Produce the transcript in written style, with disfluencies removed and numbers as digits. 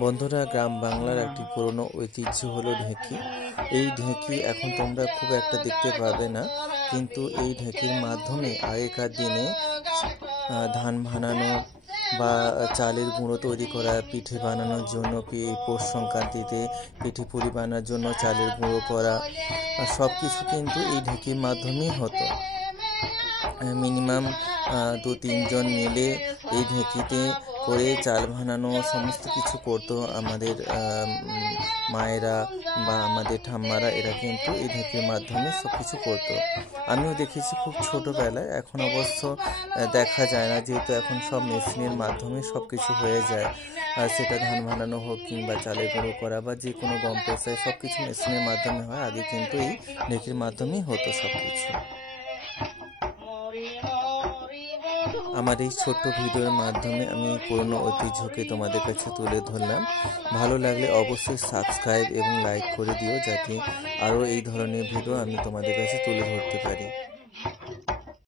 বন্ধুরা, গ্রাম বাংলার একটি পুরনো ঐতিহ্য হলো ঢেঁকি। এই ঢেঁকি এখন তোমরা খুব একটা দেখতে পাবে না, কিন্তু এই ঢেঁকির মাধ্যমে আগেকার দিনে ধান ভানানো বা চালের গুঁড়ো তৈরি করা, পিঠে বানানোর জন্য পৌষ সংক্রান্তিতে পিঠে পুলি বানানোর জন্য চালের গুঁড়ো করা, সব কিছু কিন্তু এই ঢেঁকির মাধ্যমেই হতো। মিনিমাম 2-3 জন মিলে এই ঢেঁকিতে করে চাল ভানানো সমস্ত কিছু করতো আমাদের মায়েরা বা আমাদের ঠাম্মারা। এরা কিন্তু এই ঢেঁকির মাধ্যমে সব কিছু করতো। আমিও দেখেছি খুব ছোটোবেলায়। এখন অবশ্য দেখা যায় না, যেহেতু এখন সব মেশিনের মাধ্যমে সব কিছু হয়ে যায়। সেটা ধান ভানানো হোক কিংবা চালের গুঁড়ো করা বা যে কোনো গম পেশায়, সব কিছু মেশিনের মাধ্যমে হয়। আগে কিন্তু এই ঢেঁকির মাধ্যমেই হতো সব কিছু। আমার এই ছোট্ট ভিডিওর মাধ্যমে আমি এই পুরনো ঐতিহ্যকে তোমাদের কাছে তুলে ধরলাম। ভালো লাগলে অবশ্যই সাবস্ক্রাইব এবং লাইক করে দিও, যাতে আরও এই ধরনের ভিডিও আমি তোমাদের কাছে তুলে ধরতে পারি।